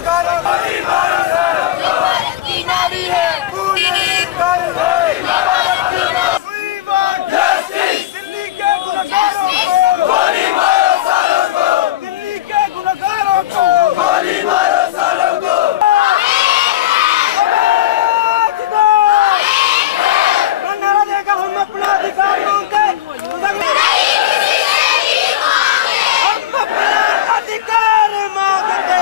गुनहगारों की नारी है दिल्ली के गुनहगारों को गोली मारो सालों को, दिल्ली के गुनहगारों को गोली मारो सालों को। नारा देगा हम अपना अधिकार मांगते, हम अपना अधिकार मांगते।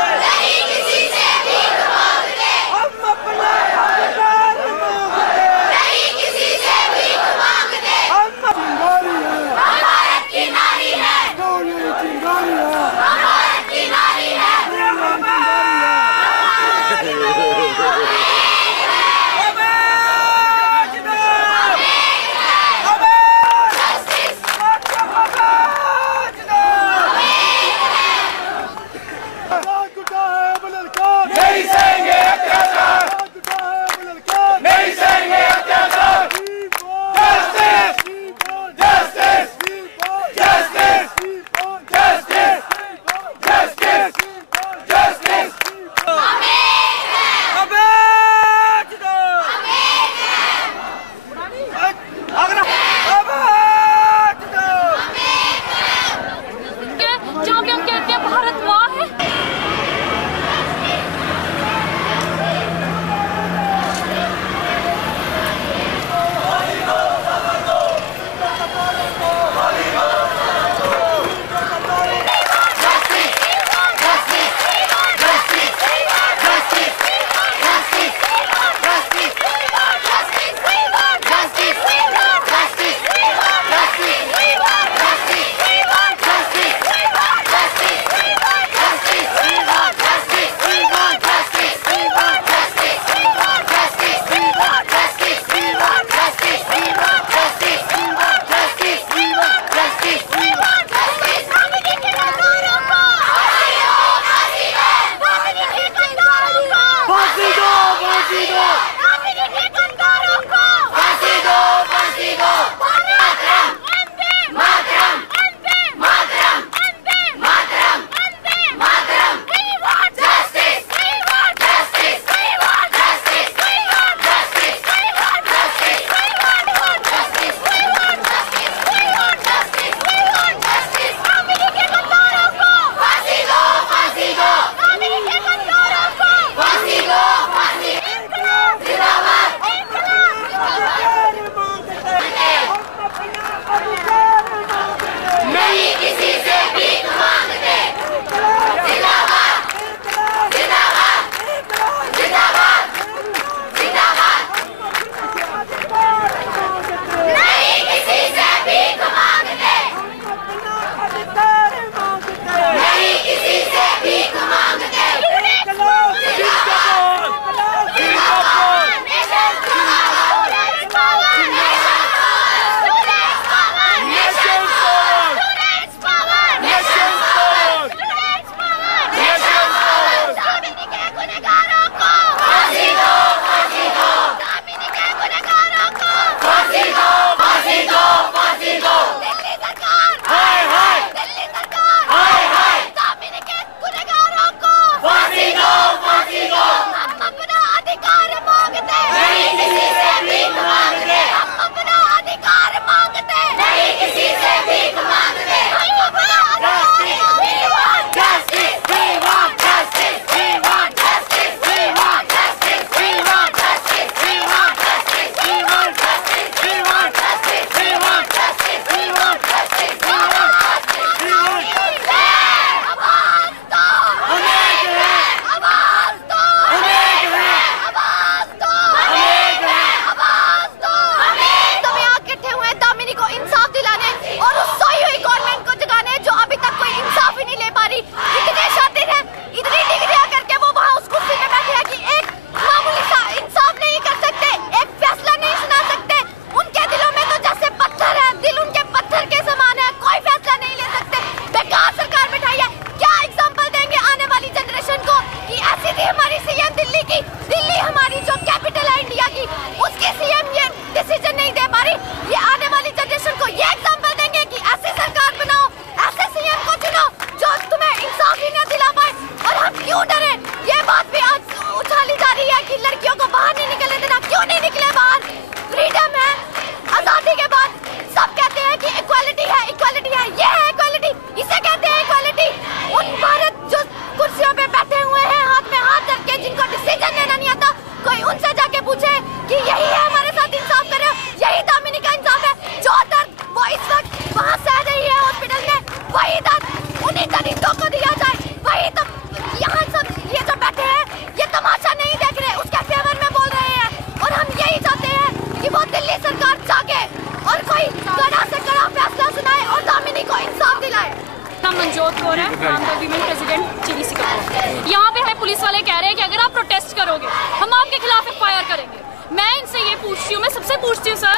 करोगे, हम आपके खिलाफ FIR करेंगे। मैं इनसे ये पूछती हूँ, मैं सबसे पूछती हूँ सर,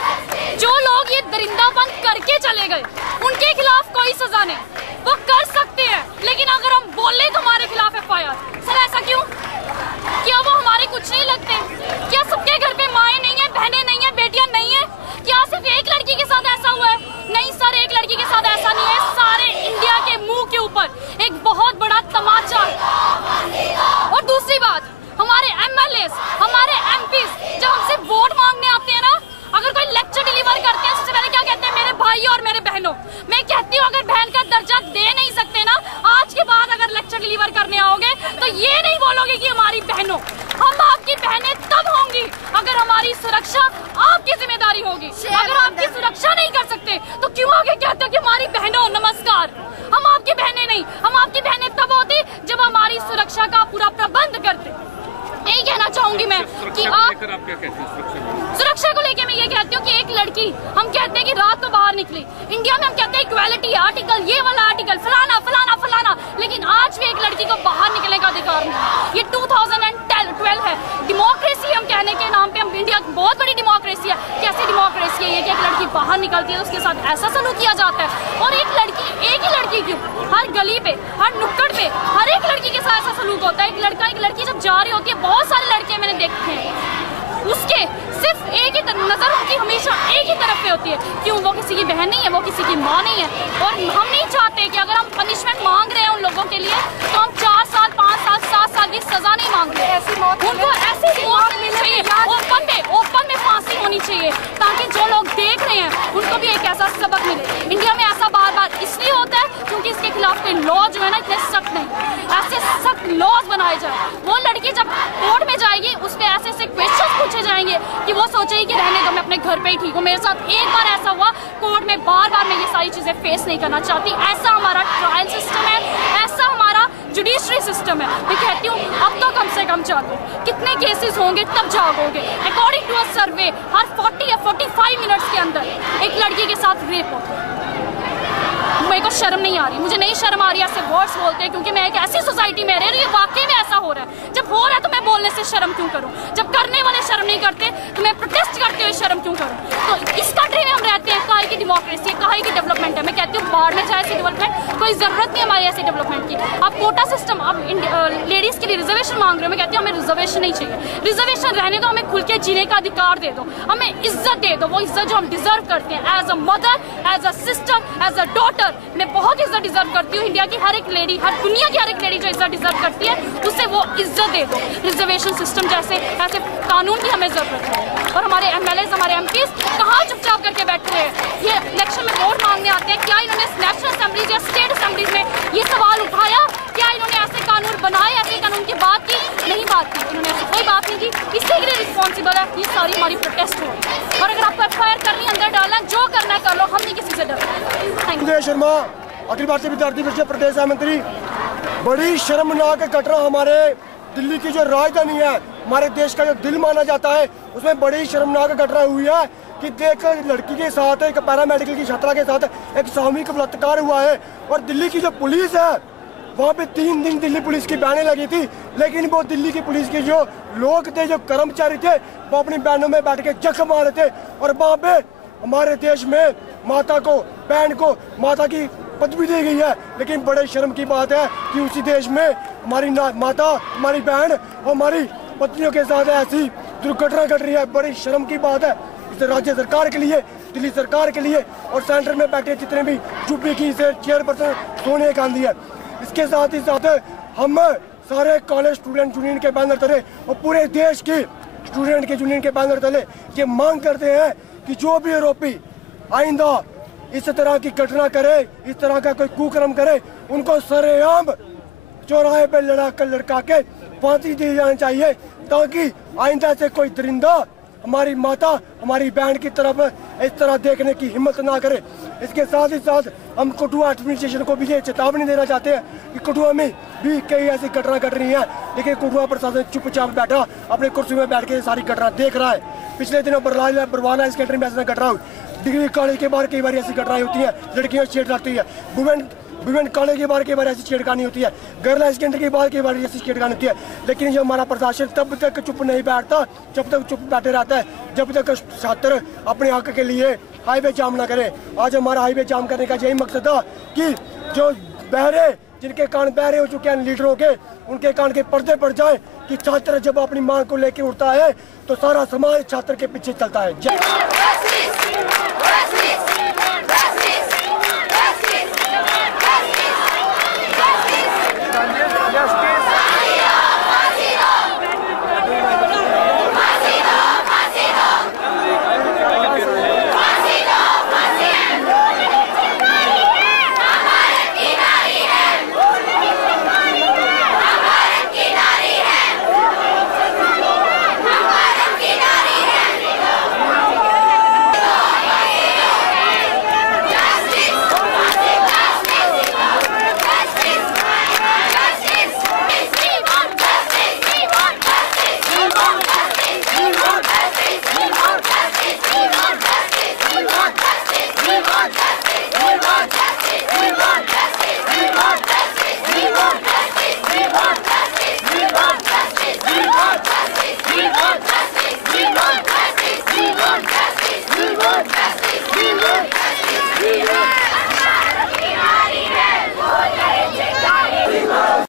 जो लोग ये दरिंदापन करके चले गए उनके खिलाफ कोई सजा नहीं, वो कर सकते हैं, लेकिन अगर हम बोले तो हमारे खिलाफ FIR। सर ऐसा क्यों? क्या वो हमारे कुछ नहीं लगते? क्या सबके घर पे माएँ नहीं है, बहनें नहीं है, बेटियां नहीं है? क्या सिर्फ एक लड़की के साथ ऐसा हुआ है? नहीं सर, एक लड़की के साथ ऐसा नहीं है, सारे इंडिया के मुंह के ऊपर एक बहुत बड़ा तमाचा। और दूसरी बात, हमारे MLAs, हमारे MPs जब हमसे वोट मांगने आते हैं ना, अगर कोई लेक्चर डिलीवर करते हैं, सबसे पहले क्या कहते हैं? मेरे भाई और मेरे बहनों। मैं कहती हूँ अगर बहन का दर्जा दे नहीं सकते ना, आज के बाद अगर लेक्चर डिलीवर करने आओगे तो ये नहीं बोलोगे कि हमारी बहनों। हम आपकी बहनें तब होंगी अगर हमारी सुरक्षा आपकी जिम्मेदारी होगी। अगर आपकी सुरक्षा नहीं कर सकते तो क्यों आगे कहते हो कि हमारी बहनों नमस्कार? हम आपकी बहनें नहीं, हम आपकी बहनें तब होती जब हमारी सुरक्षा का पूरा प्रबंध करते। यही कहना चाहूंगी मैं कि आप क्या कहते हैं सुरक्षा को लेके? मैं ये कहती हूँ कि एक लड़की, हम कहते हैं कि रात को बाहर निकली, इंडिया में हम कहते हैं इक्वालिटी आर्टिकल, ये वाला आर्टिकल, फलाना फलाना फलाना, लेकिन आज भी एक लड़की को बाहर निकलने का अधिकार नहीं। ये 2012 है। डेमोक्रेसी हम कहने के नाम पे, हम इंडिया बहुत बड़ी डेमोक्रेसी है। कैसी डेमोक्रेसी है ये कि एक लड़की बाहर निकलती है तो उसके साथ ऐसा सलूक किया जाता है? और एक ही लड़की क्यों, हर गली पे, हर नुक्कड़ पे हर एक लड़की के साथ ऐसा सलूक होता है। एक लड़की जब जा रही होती है, बहुत सारी लड़कियां मैंने देखी हैं, उसके सिर्फ एक ही नजर उनकी हमेशा एक ही तरफ पे होती है। क्यों? वो किसी की बहन नहीं है, वो किसी की माँ नहीं है। और हम नहीं चाहते कि अगर हम पनिशमेंट मांग रहे हैं उन लोगों के लिए तो हम 4 साल 5 साल 7 साल की सजा नहीं मांग रहे। उनको ऐसी मौत मिलनी चाहिए, ओपन में फांसी होनी चाहिए, ताकि जो लोग देख रहे हैं उनको भी एक ऐसा सबक मिले। इंडिया में ऐसा बार बार इसलिए होता है क्योंकि इसके खिलाफ कोई लॉ जो है ना इतने सख्त नहीं, ऐसे सख्त लॉज बनाए जाए। वो लड़की जब कोर्ट में जाएगी उस पर ऐसे क्वेश्चन पूछे जाएंगे कि वो सोचेगी कि रहने दो, मैं अपने घर पे ही ठीक हूँ। मेरे साथ एक बार ऐसा हुआ कोर्ट में, बार बार मैं ये सारी चीजें फेस नहीं करना चाहती। ऐसा हमारा ट्रायल सिस्टम है, ऐसा हमारा जुडिशरी सिस्टम है। मैं कहती हूँ अब तो कम से कम जागो, कितने केसेस होंगे तब जागोगे। अकॉर्डिंग टू अ सर्वे हर 40 या 45 मिनट्स के अंदर एक लड़की के साथ रेप होता है। मेरे को शर्म नहीं आ रही, मुझे नहीं शर्म आ रही ऐसे वर्ड्स बोलते हैं, क्योंकि मैं एक ऐसी सोसाइटी में रह रही हूँ, वाकई में ऐसा हो रहा है। जब हो रहा है तो मैं बोलने से शर्म क्यों करूँ? जब करने वाले शर्म नहीं करते तो मैं प्रोटेस्ट करते हुए शर्म क्यों करूँ? तो इस कंट्री में हम रहते हैं, काहे की डेमोक्रेसी है, काहे की डेवलपमेंट है। मैं कहती हूँ बाहर में जाए ऐसी डेवलपमेंट, कोई जरूरत नहीं हमारी ऐसी डेवलपमेंट की। आप कोटा सिस्टम, आप लेडीज के लिए रिजर्वेशन मांग रहे हो, मैं कहती हूँ हमें रिजर्वेशन नहीं चाहिए। रिजर्वेशन रहने दो, हमें खुल के जीने का अधिकार दे दो, हमें इज्जत दे दो, वो इज्जत जो हम डिजर्व करते हैं। As a mother, as a sister, as a daughter, मैं बहुत इज्जत डिजर्व करती हूँ। इंडिया की हर एक लेडी, हर दुनिया की हर एक लेडी जो इज्जत डिजर्व करती है, उसे वो इज्जत दे दो। रिजर्वेशन सिस्टम जैसे ऐसे कानून की हमें जरूरत है। और हमारे MLAs, हमारे MPs कहाँ चुपचाप करके बैठे हैं? ये इलेक्शन में वोट मांगने आते हैं, क्या इन्होंने नेशनल असेंबलीज या स्टेट असेंबलीज में ये सवाल उठाया? क्या इन्होंने ऐसे कानून बनाए, ऐसे कानून की बात की? नहीं बात की, इन्होंने ऐसी कोई बात नहीं की। इसी के लिए रिस्पॉन्सिबल है ये सारी हमारी प्रोटेस्ट हो। और अगर आपको FIR करनी, अंदर डालना, जो करना है कर लो, हम नहीं किसी से डरते। Thank you. शर्मा, अखिल भारतीय विद्यार्थी परिषद प्रदेश महामंत्री। बड़ी शर्मनाक घटना हमारे दिल्ली की जो राजधानी है, हमारे देश का जो दिल माना जाता है, उसमें बड़ी शर्मनाक घटना हुई है कि एक लड़की के साथ, एक पैरामेडिकल की छात्रा के साथ एक सामूहिक बलात्कार हुआ है। और दिल्ली की जो पुलिस है, वहाँ पे 3 दिन दिल्ली पुलिस की बैनें लगी थी, लेकिन वो दिल्ली की पुलिस के जो लोग थे, जो कर्मचारी थे, वो अपनी बैनों में बैठ के जख्म मारे थे। और वहाँ पे हमारे देश में माता को, बहन को माता की पदवी दी गई है, लेकिन बड़े शर्म की बात है कि उसी देश में हमारी माता, हमारी बहन और हमारी पत्नियों के साथ ऐसी दुर्घटना घट रही है। बड़ी शर्म की बात है इस राज्य सरकार के लिए, दिल्ली सरकार के लिए, और सेंटर में बैठे जितने भी यूपी की चेयरपर्सन सोनिया गांधी है। इसके साथ ही साथ हम सारे कॉलेज स्टूडेंट यूनियन के बैनर तले और पूरे देश की स्टूडेंट के यूनियन के बैनर तले ये मांग करते हैं कि जो भी आरोपी आइंदा इस तरह की घटना करे, इस तरह का कोई कुकर्म करे, उनको सरेआम चौराहे पे लड़का के फांसी दी जानी चाहिए, ताकि आइंदा से कोई दरिंदा हमारी माता, हमारी बहन की तरफ इस तरह देखने की हिम्मत ना करे। इसके साथ ही साथ हम कठुआ एडमिनिस्ट्रेशन को भी ये चेतावनी देना चाहते हैं कि कठुआ में भी कई ऐसी घटना घट रही है, लेकिन कठुआ प्रशासन चुपचाप बैठा अपने कुर्सी में बैठ के सारी घटना देख रहा है। पिछले दिनों बरवाला सेक्रेटरी में ऐसा घटना हुई, डिग्री कॉलेज के बाहर कई बार ऐसी घटनाएं होती है, लड़कियां छेड़ जाती है। वुमेन विमेन कॉलेज के बारे ऐसी छेड़खानी होती है, गर्ल हाई सेकेंडरी के बारे ऐसी छेड़खानी होती है, लेकिन जो हमारा प्रशासन तब तक चुप नहीं बैठता जब तक चुप बैठे रहता है, जब तक छात्र अपने हक के लिए हाईवे जाम ना करे। आज हमारा हाईवे जाम करने का यही मकसद था कि जो बहरे जिनके कान बहरे हो चुके हैं लीडरों के, उनके कान के पर्दे पड़ जाए कि छात्र जब अपनी मांग को लेकर उठता है तो सारा समाज छात्र के पीछे चलता है।